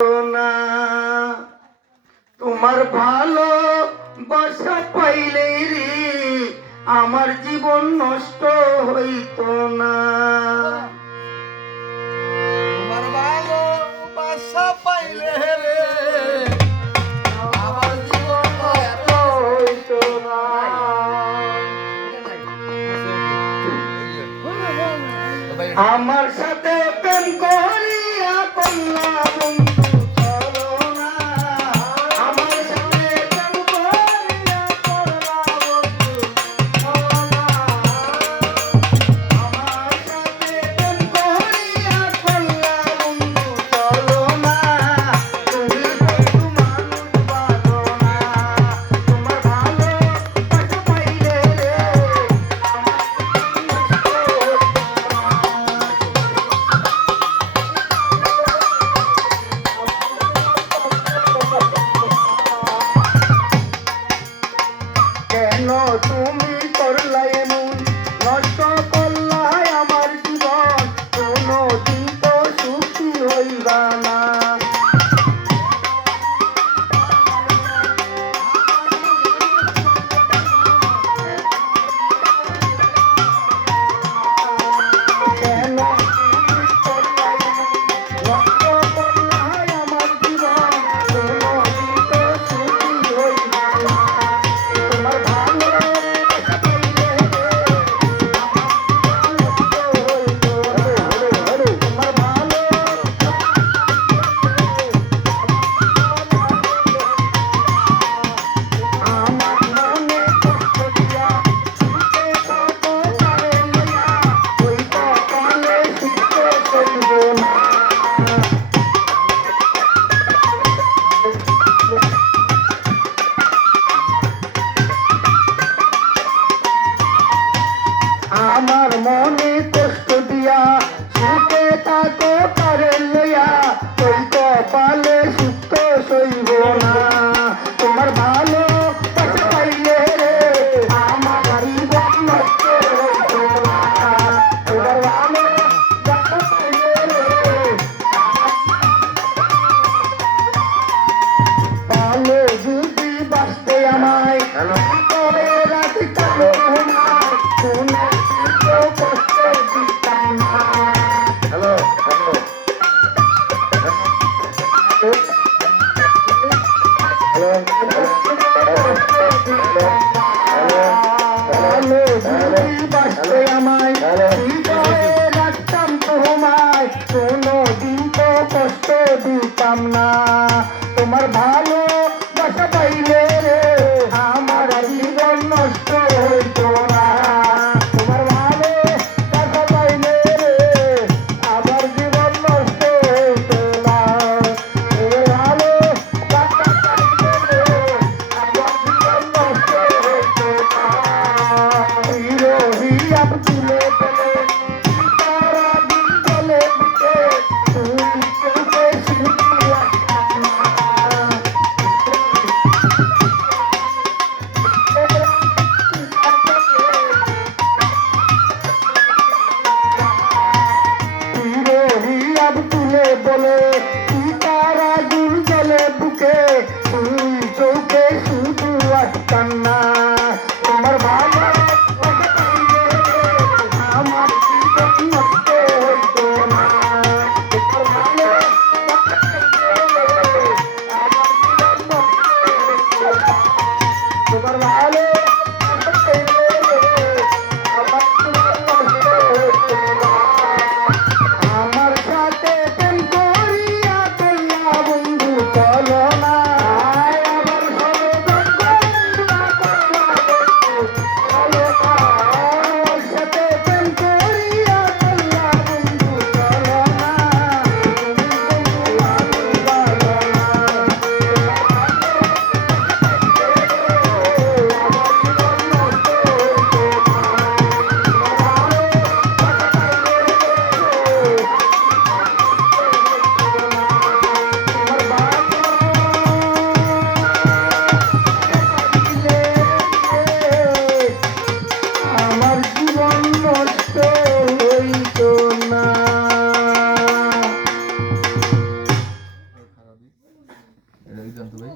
না তোমার ভালো বাসা পাইলে রে আমার জীবন নষ্ট হইত না। তোমার ভালো বাসা পাইলে রে আমার জীবন নষ্ট হইত না। আমার সাথে প্রেম করিয়া কন্যা বন্ধু চলো না। আমার সাথে প্রেম করিয়া কন্যা বন্ধু চলো না। আমার সাথে প্রেম করিয়া কন্যা বন্ধু চলো না। তুমি বন্ধু মানুষ ভালো না। তোমার ভালো বাসা পাইলে রে আমার কেন তুমি করলাই এমন নষ্ট করলাই আমার জীবন কোনদিন তো সুখী হইবা না। কেন তুমি করলাই এমন নষ্ট করলাই আমার জীবন কোনদিন তো সুখী হইবা না। তোমার ভালো তোমার ভালো আমার মনে কষ্ট দিয়া সুখে থাকো তারে লইয়া ওই কপালে সুখে চলব না। আমার মনে কষ্ট দিয়া সুখে থাকো তারে লইয়া ওই কপালে সুখ সইব না। তোমার ভালো বাসা পাইলে রে আমার জীবন নষ্ট হইত না। তোমার ভালো বাসা পাইলে রে ভালো যদি বাঁচতে আমায় করে রাখি কালো ঘুমায় শুনে কষ্ট দিতাম না। হ্যালো হ্যালো ভালো যদি বাঁচতে আমায় করে রাখতাম তোমায় কোনদিন তো কষ্ট দিতাম না। তোমার ভালো বাসা পাইলে রে আমার জীবন নষ্ট হইত না। তোমার ভালো বাসা পাইলে রে আমার জীবন নষ্ট হইত না। তোমার ভালো বাসা পাইলে রে আমার জীবন নষ্ট হইত না। হিরোহি আব্দুলে বলে তারা দিন বলে দিতে তুমি চলতে শুধু তুলে বলে তারা গুল জলে বুকে তুই চৌকে শুধু আসতাম না। তোমার ভালো বাসা পাইলে আমার জীবন নষ্ট হইত না। তোমার ভালো বাসা পাইলে আমার জীবন নষ্ট হইত না। তোমার ভালো বাসা পাইলে আমার জীবন নষ্ট হইত না। আমার সাথে প্রেম করিয়া কন্যা বন্ধু চলো না। আমার সাথে প্রেম করিয়া এটা কি জানতো ভাই